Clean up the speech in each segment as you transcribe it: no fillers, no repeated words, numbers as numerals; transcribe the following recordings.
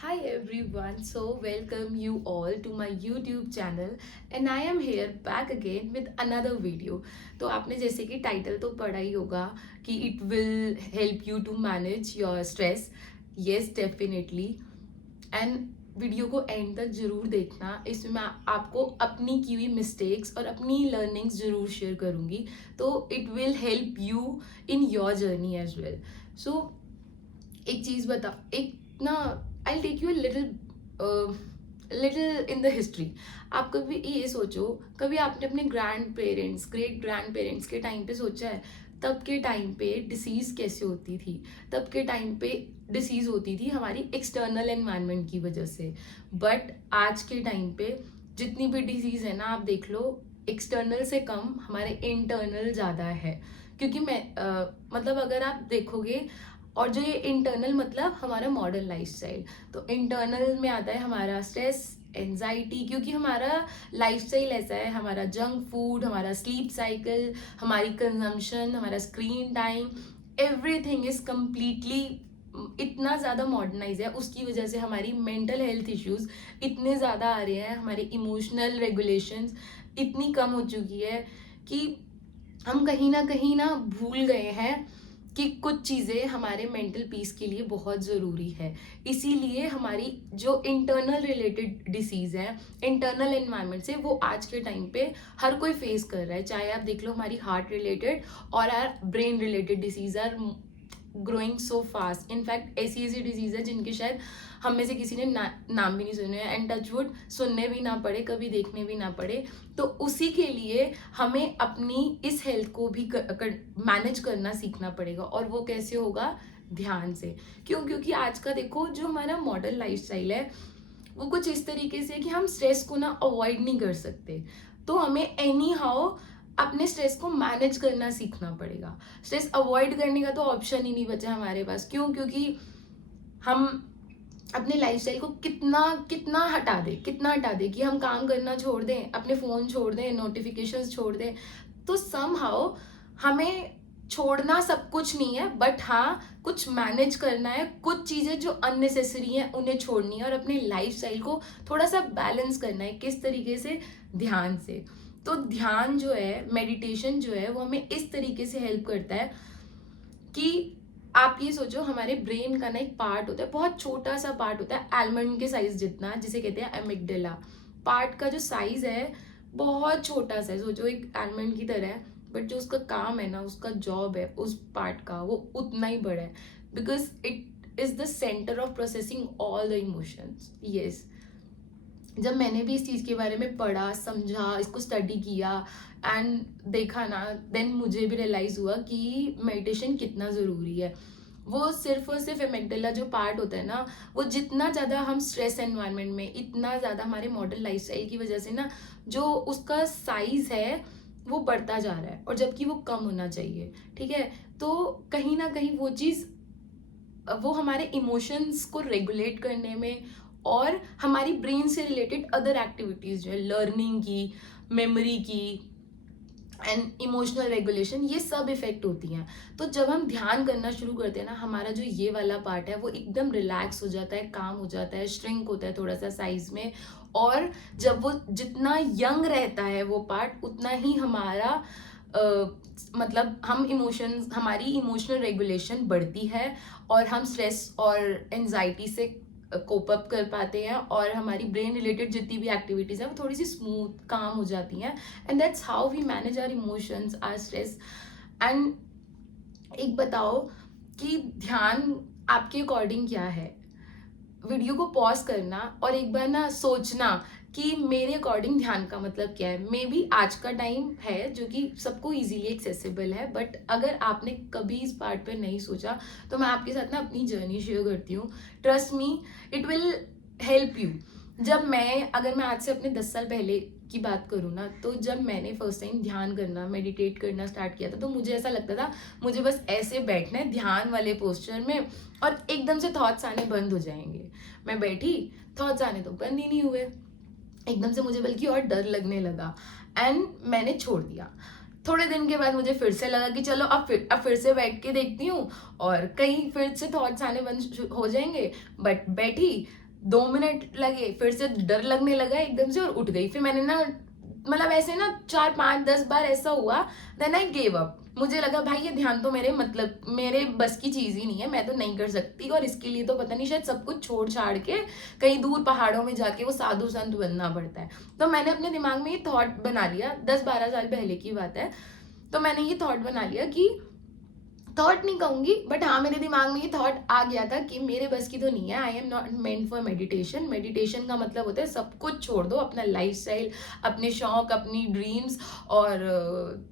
Hi everyone, so welcome you all to my YouTube channel and I am here back again with another video. तो आपने जैसे कि title तो पढ़ा ही होगा कि it will help you to manage your stress. Yes, definitely. And video को and तक जरूर देखना, इसमें मैं आपको अपनी की हुई मिस्टेक्स और अपनी लर्निंग्स जरूर शेयर करूँगी, तो it will help you in your journey as well. So एक चीज़ बता, एक ना I take you little little in the history. आप कभी ये सोचो, कभी आपने अपने grand parents, great grand parents के टाइम पे सोचा है तब के टाइम पे डिसीज़ कैसे होती थी? तब के टाइम पे डिसीज़ होती थी हमारी एक्सटर्नल एनवायरनमेंट की वजह से. बट आज के टाइम पे जितनी भी डिसीज़ है ना, आप देख लो, एक्सटर्नल से कम हमारे इंटरनल ज़्यादा है. क्योंकि मतलब अगर आप देखोगे, और जो ये इंटरनल मतलब हमारा मॉडर्न लाइफस्टाइल, तो इंटरनल में आता है हमारा स्ट्रेस, एंजाइटी, क्योंकि हमारा लाइफस्टाइल ऐसा है, हमारा जंक फूड, हमारा स्लीप साइकिल, हमारी कंजम्पशन, हमारा screen time, everything is completely इतना ज़्यादा मॉडर्नाइज है. उसकी वजह से हमारी मेंटल हेल्थ इश्यूज इतने ज़्यादा आ रहे हैं, हमारे इमोशनल रेगुलेशंस इतनी कम हो चुकी है कि हम कहीं ना भूल गए हैं कि कुछ चीज़ें हमारे मेंटल पीस के लिए बहुत ज़रूरी है. इसीलिए हमारी जो इंटरनल रिलेटेड डिसीज़ है, इंटरनल एनवायरनमेंट से, वो आज के टाइम पे हर कोई फेस कर रहा है. चाहे आप देख लो हमारी हार्ट रिलेटेड और brain related diseases are growing so fast. In fact ऐसी ऐसी डिजीज़ है जिनके शायद हम में से किसी ने नाम भी नहीं सुने हैं, एंड टचवुड सुनने भी ना पड़े, कभी देखने भी ना पड़े. तो उसी के लिए हमें अपनी इस हेल्थ को भी मैनेज करना सीखना पड़ेगा. और वो कैसे होगा? ध्यान से. क्यों? क्योंकि आज का देखो, जो हमारा मॉडर्न लाइफस्टाइल है वो कुछ इस तरीके से कि हम स्ट्रेस को ना अवॉइड नहीं कर सकते. तो हमें एनी हाउ अपने स्ट्रेस को मैनेज करना सीखना पड़ेगा. स्ट्रेस अवॉइड करने का तो ऑप्शन ही नहीं बचा हमारे पास. क्यों? क्योंकि हम अपने लाइफस्टाइल को कितना कितना हटा दे कि हम काम करना छोड़ दें, अपने फ़ोन छोड़ दें, नोटिफिकेशंस छोड़ दें. तो समहाउ हमें छोड़ना सब कुछ नहीं है, बट हाँ, कुछ मैनेज करना है. कुछ चीज़ें जो अननेसेसरी हैं उन्हें छोड़नी है और अपने लाइफस्टाइल को थोड़ा सा बैलेंस करना है. किस तरीके से? ध्यान से. तो ध्यान जो है, मेडिटेशन जो है, वो हमें इस तरीके से हेल्प करता है कि आप ये सोचो, हमारे ब्रेन का ना एक पार्ट होता है, बहुत छोटा सा पार्ट होता है, आलमंड के साइज जितना, जिसे कहते हैं एमिगडाला. पार्ट का जो साइज है बहुत छोटा सा है, सोचो एक आलमंड की तरह है. बट जो उसका काम है ना, उसका जॉब है उस पार्ट का, वो उतना ही बड़ा है. Because it is the centre of processing all the emotions. Yes, जब मैंने भी इस चीज़ के बारे में पढ़ा, समझा, इसको स्टडी किया एंड देखा ना, देन मुझे भी रियलाइज़ हुआ कि मेडिटेशन कितना ज़रूरी है. वो सिर्फ और सिर्फ एमिगडाला जो पार्ट होता है ना, वो जितना ज़्यादा हम स्ट्रेस एनवायरनमेंट में, इतना ज़्यादा हमारे मॉडर्न लाइफस्टाइल की वजह से ना, जो उसका साइज़ है वो बढ़ता जा रहा है, और जबकि वो कम होना चाहिए. ठीक है? तो कहीं ना कहीं वो चीज़, वो हमारे इमोशंस को रेगुलेट करने में और हमारी ब्रेन से रिलेटेड अदर एक्टिविटीज़ जो है, लर्निंग की, मेमोरी की एंड इमोशनल रेगुलेशन, ये सब इफेक्ट होती हैं. तो जब हम ध्यान करना शुरू करते हैं ना, हमारा जो ये वाला पार्ट है वो एकदम रिलैक्स हो जाता है, काम हो जाता है, श्रिंक होता है थोड़ा सा साइज में. और जब वो जितना यंग रहता है वो पार्ट, उतना ही हमारा मतलब हम इमोशंस, हमारी इमोशनल रेगुलेशन बढ़ती है और हम स्ट्रेस और एनजाइटी से कोप अप कर पाते हैं, और हमारी ब्रेन रिलेटेड जितनी भी एक्टिविटीज़ हैं वो थोड़ी सी स्मूथ, काम हो जाती हैं. And that's how we manage our emotions, our stress. And एक बताओ कि ध्यान आपके अकॉर्डिंग क्या है? वीडियो को पॉज करना और एक बार ना सोचना कि मेरे अकॉर्डिंग ध्यान का मतलब क्या है. मे बी आज का टाइम है जो कि सबको इजीली एक्सेसिबल है, बट अगर आपने कभी इस पार्ट पे नहीं सोचा, तो मैं आपके साथ ना अपनी जर्नी शेयर करती हूँ. Trust me, it will help you. अगर मैं आज से अपने 10 साल पहले की बात करूँ ना, तो जब मैंने फर्स्ट टाइम ध्यान करना, मेडिटेट करना स्टार्ट किया था, तो मुझे ऐसा लगता था मुझे बस ऐसे बैठना है ध्यान वाले पोस्चर में और एकदम से थॉट्स आने बंद हो जाएंगे. मैं बैठी, थॉट्स आने तो बंद ही नहीं हुए, एकदम से मुझे बल्कि और डर लगने लगा एंड मैंने छोड़ दिया. थोड़े दिन के बाद मुझे फिर से लगा कि चलो अब फिर से बैठ के देखती हूँ, और कहीं फिर से थॉट्स आने बंद हो जाएंगे. बट बैठी, 2 मिनट लगे, फिर से डर लगने लगा एकदम से और उठ गई। फिर मैंने ना मतलब ऐसे ना 4 5 10 बार ऐसा हुआ, देन आई गेव अप। मुझे लगा भाई ये ध्यान तो मेरे बस की चीज ही नहीं है, मैं तो नहीं कर सकती, और इसके लिए तो पता नहीं शायद सब कुछ छोड़ छाड़ के कहीं दूर पहाड़ों में जाके वो साधु संत बनना पड़ता है। तो मैंने अपने दिमाग में ये थॉट बना लिया, 10 12 साल पहले की बात है। तो मैंने ये थॉट बना लिया कि, थॉट नहीं कहूंगी बट हाँ मेरे दिमाग में ये थॉट आ गया था कि मेरे बस की तो नहीं है, I am not meant for meditation. Meditation का मतलब होता है सब कुछ छोड़ दो, अपना लाइफस्टाइल, अपने शौक, अपनी ड्रीम्स, और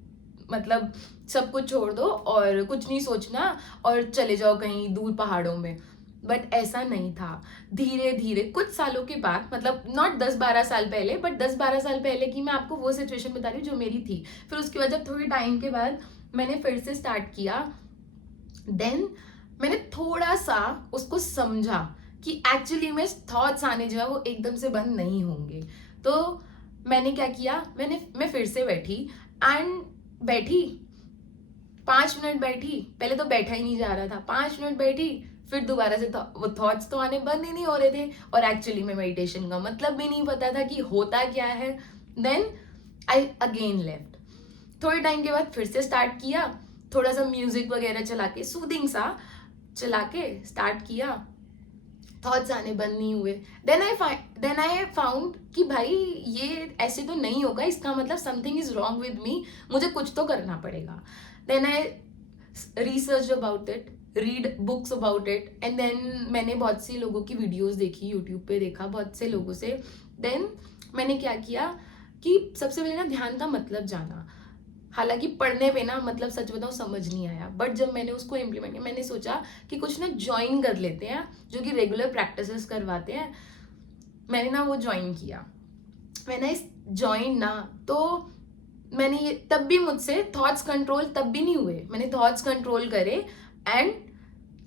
मतलब सब कुछ छोड़ दो और कुछ नहीं सोचना और चले जाओ कहीं दूर पहाड़ों में। बट ऐसा नहीं था। धीरे धीरे कुछ सालों के बाद, मतलब नॉट 10 12 साल पहले, बट 10 12 साल पहले की मैं आपको वो सिचुएशन बता रही हूँ जो मेरी थी। फिर उसके बाद जब थोड़ी टाइम के बाद मैंने फिर से स्टार्ट किया, देन मैंने थोड़ा सा उसको समझा कि एक्चुअली में थॉट्स आने जो है वो एकदम से बंद नहीं होंगे। तो मैंने क्या किया, मैं फिर से बैठी एंड बैठी 5 मिनट बैठी, पहले तो बैठा ही नहीं जा रहा था, 5 मिनट बैठी, फिर दोबारा से वो थॉट्स तो आने बंद ही नहीं हो रहे थे, और एक्चुअली में मेडिटेशन का मतलब भी नहीं पता था कि होता क्या है। Then I again left. थोड़े टाइम के बाद फिर से स्टार्ट किया, थोड़ा सा म्यूजिक वगैरह चला के, सूदिंग सा चला के स्टार्ट किया, थॉट्स आने बंद नहीं हुए। देन आई फाउंड कि भाई ये ऐसे तो नहीं होगा, इसका मतलब something is wrong with me, मुझे कुछ तो करना पड़ेगा। Then I research about it, read books about it, and then मैंने बहुत सी लोगों की वीडियोस देखी, यूट्यूब पे देखा बहुत से लोगों से। देन मैंने क्या किया कि सबसे पहले ना ध्यान का मतलब जाना। हालांकि पढ़ने पे ना मतलब सच बताऊं समझ नहीं आया, बट जब मैंने उसको इम्प्लीमेंट किया, मैंने सोचा कि कुछ ना ज्वाइन कर लेते हैं जो कि रेगुलर प्रैक्टिसेस करवाते हैं। मैंने ना वो ज्वाइन किया। मैंने इस ज्वाइन ना, तो मैंने ये तब भी मुझसे थॉट्स कंट्रोल तब भी नहीं हुए, मैंने थॉट्स कंट्रोल करे एंड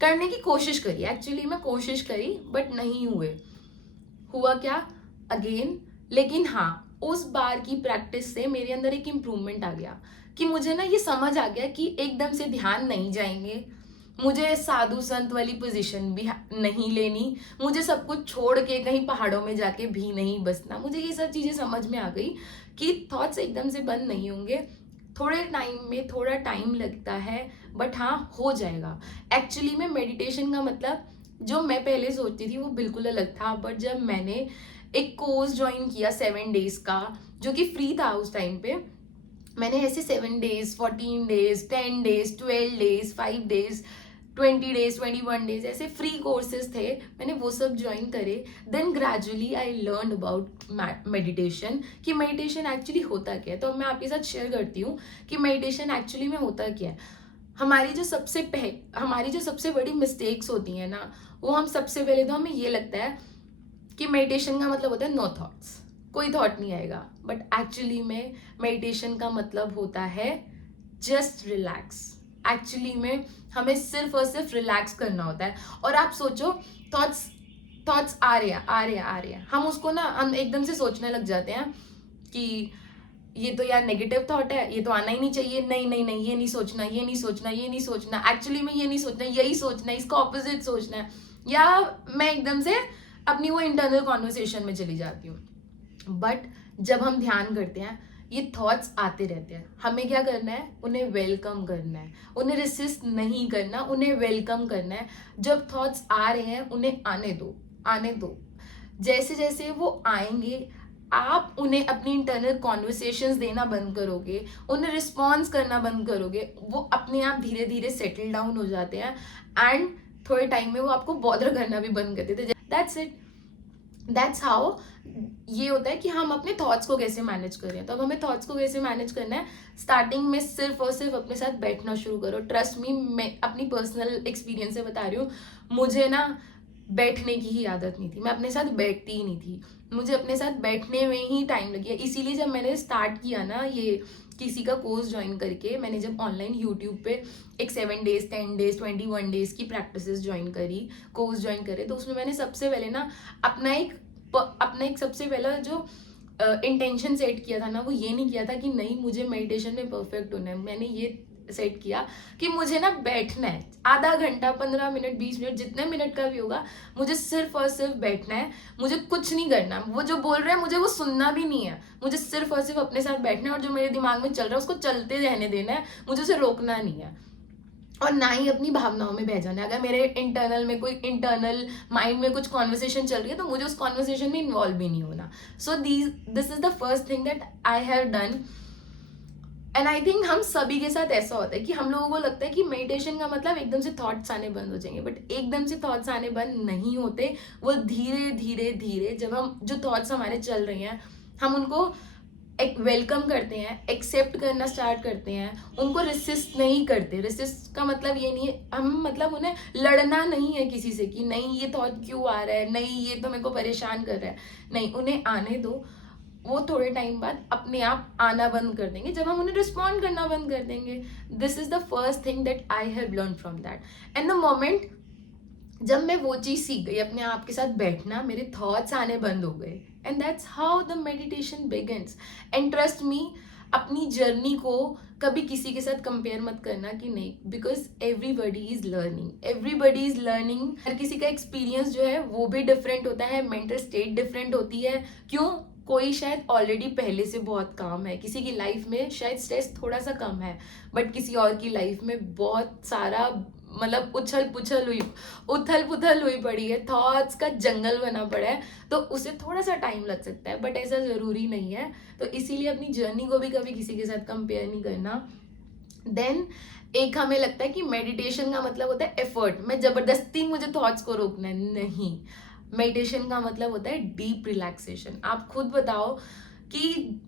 करने की कोशिश करी, एक्चुअली मैं कोशिश करी बट नहीं हुए। हुआ क्या अगेन, लेकिन हाँ उस बार की प्रैक्टिस से मेरे अंदर एक इम्प्रूवमेंट आ गया कि मुझे ना ये समझ आ गया कि एकदम से ध्यान नहीं जाएंगे, मुझे साधु संत वाली पोजीशन भी नहीं लेनी, मुझे सब कुछ छोड़ के कहीं पहाड़ों में जाके भी नहीं बसना। मुझे ये सब चीजें समझ में आ गई कि थॉट्स एकदम से बंद नहीं होंगे, थोड़े टाइम में थोड़ा टाइम लगता है बट हाँ हो जाएगा। एक्चुअली में मेडिटेशन का मतलब जो मैं पहले सोचती थी वो बिल्कुल अलग था, बट जब मैंने एक कोर्स ज्वाइन किया 7 डेज का जो कि फ्री था उस टाइम पे, मैंने ऐसे 7 days 14 days 10 days 12 days 5 days 20 days 21 days ऐसे फ्री कोर्सेज थे, मैंने वो सब ज्वाइन करे। Then gradually I learn about meditation, कि मेडिटेशन एक्चुअली होता क्या है। तो मैं आपके साथ शेयर करती हूँ कि मेडिटेशन एक्चुअली में होता क्या है। हमारी जो सबसे बड़ी मिस्टेक्स होती हैं ना, वो हम सबसे पहले तो हमें ये लगता है कि मेडिटेशन का मतलब होता है नो थॉट्स, कोई थॉट नहीं आएगा, बट एक्चुअली में मेडिटेशन का मतलब होता है जस्ट रिलैक्स। एक्चुअली में हमें सिर्फ और सिर्फ रिलैक्स करना होता है। और आप सोचो थॉट्स थॉट्स आ रहे हैं, हम उसको ना हम एकदम से सोचने लग जाते हैं कि ये तो यार नेगेटिव थॉट है, ये तो आना ही नहीं चाहिए, नहीं नहीं नहीं ये नहीं सोचना, ये नहीं सोचना, ये नहीं सोचना, एक्चुअली में ये नहीं सोचना, यही सोचना है, इसका ऑपोजिट सोचना है। या मैं एकदम से अपनी वो इंटरनल कॉन्वर्सेशन में चली जाती हूँ। बट जब हम ध्यान करते हैं ये थॉट्स आते रहते हैं, हमें क्या करना है, उन्हें वेलकम करना है, उन्हें रेसिस्ट नहीं करना, उन्हें वेलकम करना है। जब थॉट्स आ रहे हैं उन्हें आने दो, जैसे जैसे वो आएंगे आप उन्हें अपनी इंटरनल कॉन्वर्सेशंस देना बंद करोगे, उन्हें रिस्पॉन्स करना बंद करोगे, वो अपने आप धीरे धीरे सेटल डाउन हो जाते हैं एंड थोड़े टाइम में वो आपको बॉदर करना भी बंद कर देते हैं। दैट्स इट, दैट्स हाउ ये होता है कि हम अपने थॉट्स को कैसे मैनेज करें। तो अब हमें थॉट्स को कैसे मैनेज करना है, स्टार्टिंग में सिर्फ और सिर्फ अपने साथ बैठना शुरू करो। ट्रस्ट मी, मैं अपनी पर्सनल एक्सपीरियंस से बता रही हूँ, मुझे ना बैठने की ही आदत नहीं थी, मैं अपने साथ बैठती ही नहीं थी, मुझे अपने साथ बैठने में ही टाइम लग गया। इसीलिए जब मैंने स्टार्ट किया ना ये किसी का कोर्स ज्वाइन करके, मैंने जब ऑनलाइन यूट्यूब पे एक 7 डेज 10 डेज 21 डेज की प्रैक्टिसेस ज्वाइन करी, कोर्स ज्वाइन करे, तो उसमें मैंने सबसे पहले ना अपना एक सबसे पहला जो इंटेंशन सेट किया था ना, वो ये नहीं किया था कि नहीं मुझे मेडिटेशन में परफेक्ट होना है। मैंने ये सेट किया कि मुझे ना बैठना है, आधा घंटा, 15 मिनट, 20 मिनट, जितने मिनट का भी होगा, मुझे सिर्फ और सिर्फ बैठना है, मुझे कुछ नहीं करना, वो जो बोल रहे हैं मुझे वो सुनना भी नहीं है, मुझे सिर्फ और सिर्फ अपने साथ बैठना है और जो मेरे दिमाग में चल रहा है उसको चलते रहने देना है, मुझे उसे रोकना नहीं है और ना ही अपनी भावनाओं में बह जाना है। अगर मेरे इंटरनल में कोई इंटरनल माइंड में कुछ कॉन्वर्सेशन चल रही है तो मुझे उस कॉन्वर्सेशन में इन्वॉल्व भी नहीं होना। So this is the first thing that I have done. And I think हम सभी के साथ ऐसा होता है कि हम लोगों को लगता है कि मेडिटेशन का मतलब एकदम से थॉट्स आने बंद हो जाएंगे, बट एकदम से थॉट्स आने बंद नहीं होते। वो धीरे धीरे धीरे जब हम जो थॉट्स हमारे चल रही हैं हम उनको एक वेलकम करते हैं, एक्सेप्ट करना स्टार्ट करते हैं, उनको रेसिस्ट नहीं करते। रेसिस्ट का मतलब ये नहीं है, हम मतलब उन्हें लड़ना नहीं है किसी से कि नहीं ये थॉट क्यों आ रहा है, नहीं ये तो मेरे को परेशान कर रहा है, नहीं, उन्हें आने दो। वो थोड़े टाइम बाद अपने आप आना बंद कर देंगे जब हम उन्हें रिस्पॉन्ड करना बंद कर देंगे। This is the first thing that I have learn from that. And the moment जब मैं वो चीज सीख गई, अपने आप के साथ बैठना, मेरे थॉट्स आने बंद हो गए। And that's how the meditation begins. And trust me, अपनी जर्नी को कभी किसी के साथ कंपेयर मत करना कि नहीं, because everybody is learning, everybody is learning. हर किसी का एक्सपीरियंस जो है वो भी डिफरेंट होता है, मेंटल स्टेट डिफरेंट होती है। क्यों? कोई शायद ऑलरेडी पहले से बहुत काम है, किसी की लाइफ में शायद स्ट्रेस थोड़ा सा कम है, बट किसी और की लाइफ में बहुत सारा मतलब उथल पुथल हुई पड़ी है, थॉट्स का जंगल बना पड़ा है, तो उसे थोड़ा सा टाइम लग सकता है, बट ऐसा जरूरी नहीं है। तो इसीलिए अपनी जर्नी को भी कभी किसी के साथ कंपेयर नहीं करना। देन एक हमें लगता है कि मेडिटेशन का मतलब होता है एफर्ट, मैं जबरदस्ती मुझे थॉट्स को रोकना है, नहीं। मेडिटेशन का मतलब होता है डीप रिलैक्सेशन। आप खुद बताओ कि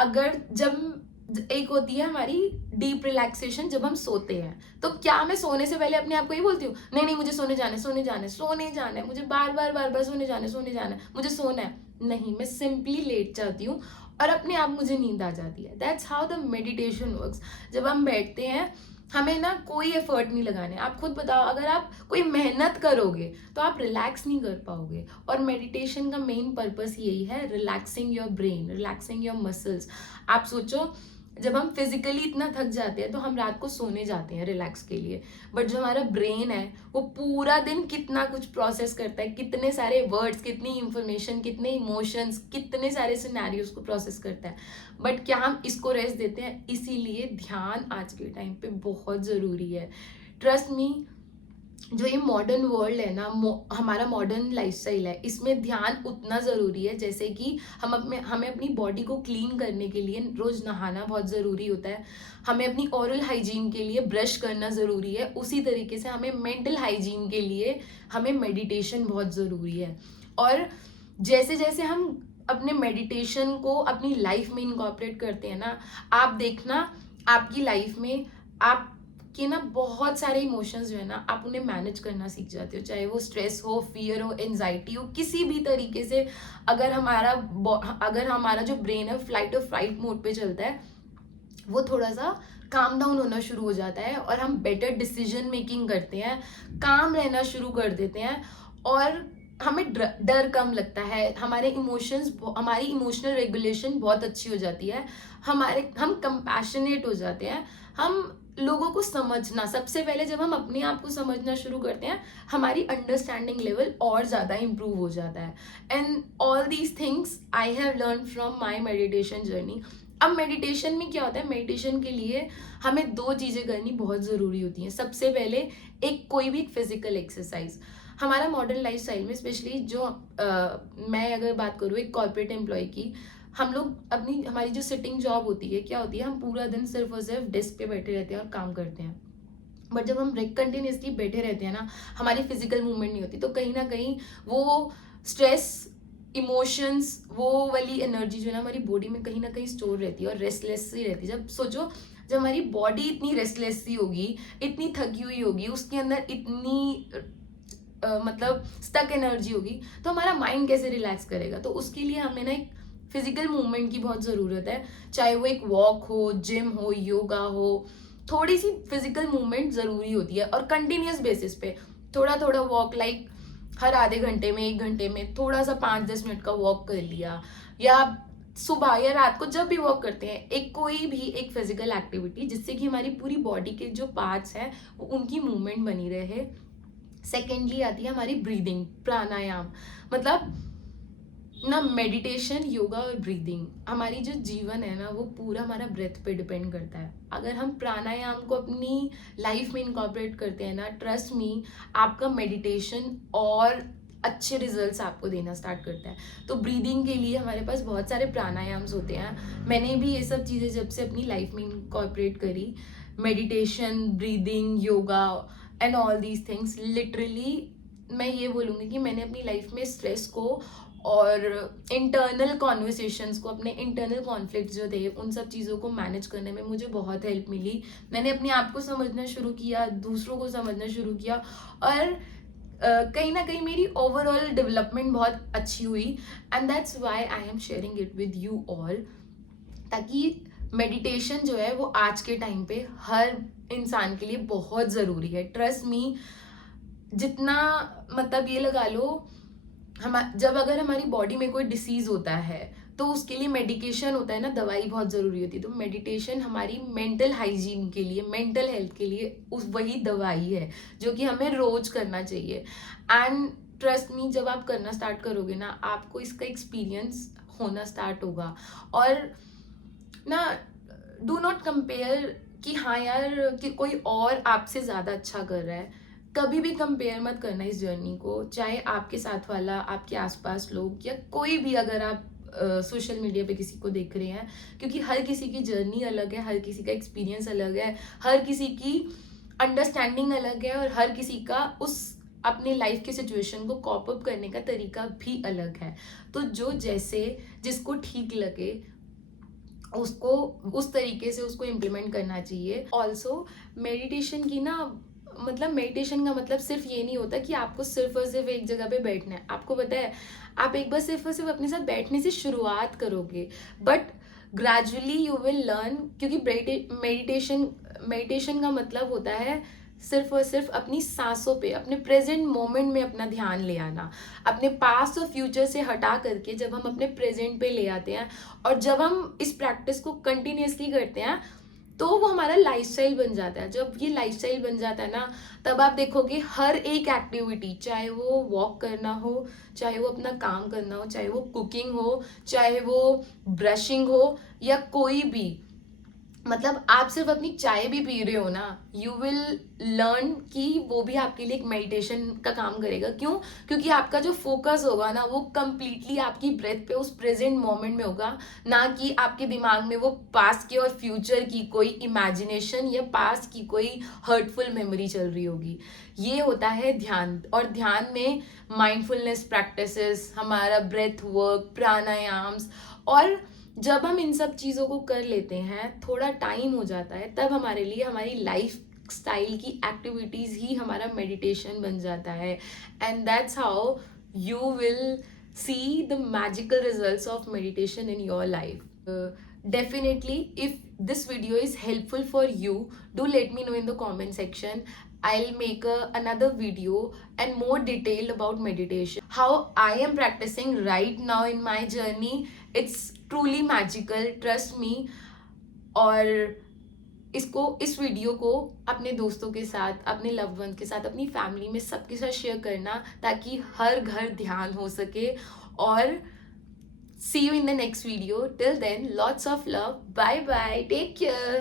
अगर जब एक होती है हमारी डीप रिलैक्सेशन जब हम सोते हैं, तो क्या मैं सोने से पहले अपने आप को ये बोलती हूँ नहीं नहीं मुझे सोने जाना है, सोने जाना है, सोने जाना है, मुझे बार बार सोने जाना है, सोने जाना है, मुझे सोना है? नहीं, मैं सिंपली लेट जाती हूँ और अपने आप मुझे नींद आ जाती है। That's how the meditation works. जब हम बैठते हैं हमें ना कोई एफर्ट नहीं लगाने। आप खुद बताओ, अगर आप कोई मेहनत करोगे तो आप रिलैक्स नहीं कर पाओगे। और मेडिटेशन का मेन पर्पस यही है, relaxing your brain, relaxing your muscles. आप सोचो, जब हम फिजिकली इतना थक जाते हैं तो हम रात को सोने जाते हैं रिलैक्स के लिए, बट जो हमारा ब्रेन है वो पूरा दिन कितना कुछ प्रोसेस करता है, कितने सारे वर्ड्स, कितनी इंफॉर्मेशन, कितने इमोशंस, कितने सारे सिनेरियोज को प्रोसेस करता है। बट क्या हम इसको रेस्ट देते हैं? इसीलिए ध्यान आज के टाइम पे बहुत ज़रूरी है। ट्रस्ट मी, जो ये मॉडर्न वर्ल्ड है ना, हमारा मॉडर्न लाइफस्टाइल है, इसमें ध्यान उतना ज़रूरी है जैसे कि हमें अपनी बॉडी को क्लीन करने के लिए रोज़ नहाना बहुत ज़रूरी होता है, हमें अपनी ओरल हाइजीन के लिए ब्रश करना ज़रूरी है, उसी तरीके से हमें मेंटल हाइजीन के लिए हमें मेडिटेशन बहुत ज़रूरी है। और जैसे जैसे हम अपने मेडिटेशन को अपनी लाइफ में इनकॉर्पोरेट करते हैं ना, आप देखना आपकी लाइफ में आप कि ना बहुत सारे इमोशंस जो है ना आप उन्हें मैनेज करना सीख जाते हो, चाहे वो स्ट्रेस हो, फियर हो, एंजाइटी हो, किसी भी तरीके से। अगर हमारा जो ब्रेन है फ्लाइट और फ्राइट मोड पे चलता है, वो थोड़ा सा काम डाउन होना शुरू हो जाता है और हम बेटर डिसीजन मेकिंग करते हैं, काम रहना शुरू कर देते हैं और हमें डर कम लगता है, हमारी इमोशनल रेगुलेशन बहुत अच्छी हो जाती है, हम कंपैशनेट हो जाते हैं, हम लोगों को समझना, सबसे पहले जब हम अपने आप को समझना शुरू करते हैं हमारी अंडरस्टैंडिंग लेवल और ज़्यादा इम्प्रूव हो जाता है। And all these things I have learn from my meditation journey. अब मेडिटेशन में क्या होता है, मेडिटेशन के लिए हमें दो चीज़ें करनी बहुत ज़रूरी होती हैं। सबसे पहले कोई भी फिजिकल एक्सरसाइज। हमारा मॉडर्न लाइफ स्टाइल में स्पेशली मैं अगर बात करूँ एक कॉर्पोरेट एम्प्लॉय की, हम लोग हमारी जो सिटिंग जॉब होती है, क्या होती है, हम पूरा दिन सिर्फ और सिर्फ डेस्क पे बैठे रहते हैं और काम करते हैं। बट जब हम कंटिन्यूसली बैठे रहते हैं ना, हमारी फिजिकल मूवमेंट नहीं होती, तो कहीं ना कहीं वो स्ट्रेस, इमोशंस, वो वाली एनर्जी जो है ना हमारी बॉडी में कहीं ना कहीं स्टोर रहती है और रेस्टलेस सी रहती है। जब हमारी बॉडी इतनी रेस्टलेस सी होगी, इतनी थकी हुई होगी, उसके अंदर इतनी मतलब स्टक एनर्जी होगी, तो हमारा माइंड कैसे रिलैक्स करेगा? तो उसके लिए हमें ना एक फिजिकल मूवमेंट की बहुत ज़रूरत है, चाहे वो एक वॉक हो, जिम हो, योगा हो, थोड़ी सी फिजिकल मूवमेंट ज़रूरी होती है। और कंटिन्यूस बेसिस पे थोड़ा थोड़ा वॉक, लाइक हर आधे घंटे में, 1 घंटे में थोड़ा सा 5-10 मिनट का वॉक कर लिया, या सुबह या रात को जब भी वॉक करते हैं, एक कोई भी एक फिजिकल एक्टिविटी जिससे कि हमारी पूरी बॉडी के जो पार्ट्स हैं वो उनकी मूवमेंट बनी रहे। सेकेंडली आती है हमारी ब्रीदिंग, प्राणायाम। मतलब ना मेडिटेशन, योगा और ब्रीदिंग, हमारी जो जीवन है ना वो पूरा हमारा ब्रेथ पे डिपेंड करता है। अगर हम प्राणायाम को अपनी लाइफ में इनकॉर्पोरेट करते हैं ना, ट्रस्ट मी, आपका मेडिटेशन और अच्छे रिजल्ट्स आपको देना स्टार्ट करता है। तो ब्रीदिंग के लिए हमारे पास बहुत सारे प्राणायाम्स होते हैं। मैंने भी ये सब चीज़ें जब से अपनी लाइफ में इनकॉर्पोरेट करी, meditation, breathing, yoga and all these things, literally मैं ये बोलूँगी कि मैंने अपनी लाइफ में स्ट्रेस को और इंटरनल कॉन्वर्सेशंस को, अपने इंटरनल कॉन्फ्लिक्ट जो थे उन सब चीज़ों को मैनेज करने में मुझे बहुत हेल्प मिली। मैंने अपने आप को समझना शुरू किया, दूसरों को समझना शुरू किया, और कहीं ना कहीं मेरी ओवरऑल डेवलपमेंट बहुत अच्छी हुई। And that's why I am sharing it with you all, ताकि मेडिटेशन जो है वो आज के टाइम पे हर इंसान के लिए बहुत ज़रूरी है। ट्रस्ट मी, जितना मतलब ये लगा लो, हम जब अगर हमारी बॉडी में कोई डिसीज होता है तो उसके लिए मेडिकेशन होता है ना, दवाई बहुत ज़रूरी होती है। तो मेडिटेशन हमारी मेंटल हाइजीन के लिए, मेंटल हेल्थ के लिए उस वही दवाई है जो कि हमें रोज करना चाहिए। एंड ट्रस्ट मी, जब आप करना स्टार्ट करोगे ना, आपको इसका एक्सपीरियंस होना स्टार्ट होगा। और ना, डू नॉट कंपेयर कि हाँ यार कि कोई और आपसे ज़्यादा अच्छा कर रहा है। कभी भी कंपेयर मत करना इस जर्नी को, चाहे आपके साथ वाला, आपके आसपास लोग, या कोई भी, अगर आप सोशल मीडिया पे किसी को देख रहे हैं, क्योंकि हर किसी की जर्नी अलग है, हर किसी का एक्सपीरियंस अलग है, हर किसी की अंडरस्टैंडिंग अलग है, और हर किसी का उस अपने लाइफ के सिचुएशन को कॉप अप करने का तरीका भी अलग है। तो जो जैसे जिसको ठीक लगे उसको उस तरीके से उसको इम्प्लीमेंट करना चाहिए। ऑल्सो मेडिटेशन की ना, मतलब मेडिटेशन का मतलब सिर्फ ये नहीं होता कि आपको सिर्फ और सिर्फ एक जगह पे बैठना है। आपको पता है, आप एक बार सिर्फ और सिर्फ अपने साथ बैठने से शुरुआत करोगे, but gradually you will learn, क्योंकि मेडिटेशन का मतलब होता है सिर्फ और सिर्फ अपनी सांसों पे, अपने प्रेजेंट मोमेंट में अपना ध्यान ले आना, अपने पास्ट और फ्यूचर से हटा करके जब हम अपने प्रेजेंट पे ले आते हैं, और जब हम इस प्रैक्टिस को कंटिन्यूसली करते हैं तो वो हमारा लाइफस्टाइल बन जाता है। जब ये लाइफस्टाइल बन जाता है ना, तब आप देखोगे हर एक एक्टिविटी, चाहे वो वॉक करना हो, चाहे वो अपना काम करना हो, चाहे वो कुकिंग हो, चाहे वो ब्रशिंग हो, या कोई भी, मतलब आप सिर्फ अपनी चाय भी पी रहे हो ना, यू विल लर्न कि वो भी आपके लिए एक मेडिटेशन का काम करेगा। क्यों? क्योंकि आपका जो फोकस होगा ना वो कंप्लीटली आपकी ब्रेथ पे, उस प्रेजेंट मोमेंट में होगा, ना कि आपके दिमाग में वो पास्ट की और फ्यूचर की कोई इमेजिनेशन या पास्ट की कोई हर्टफुल मेमोरी चल रही होगी। ये होता है ध्यान। और ध्यान में माइंडफुलनेस प्रैक्टिसेस, हमारा ब्रेथ वर्क, प्राणायाम्स, और जब हम इन सब चीज़ों को कर लेते हैं, थोड़ा टाइम हो जाता है, तब हमारे लिए हमारी लाइफ स्टाइल की एक्टिविटीज़ ही हमारा मेडिटेशन बन जाता है। And that's how you will see the magical results of meditation in your life. Definitely, if this video is helpful for you, do let me know in the comment section. I'll make another video and more detailed about meditation, how I am practicing right now in my journey. It's truly magical, trust me. और इस video को अपने दोस्तों के साथ, अपने loved one के साथ, अपनी फैमिली में सबके साथ शेयर करना, ताकि हर घर ध्यान हो सके। और see you in the next video. Till then, lots of love. Bye bye. Take care.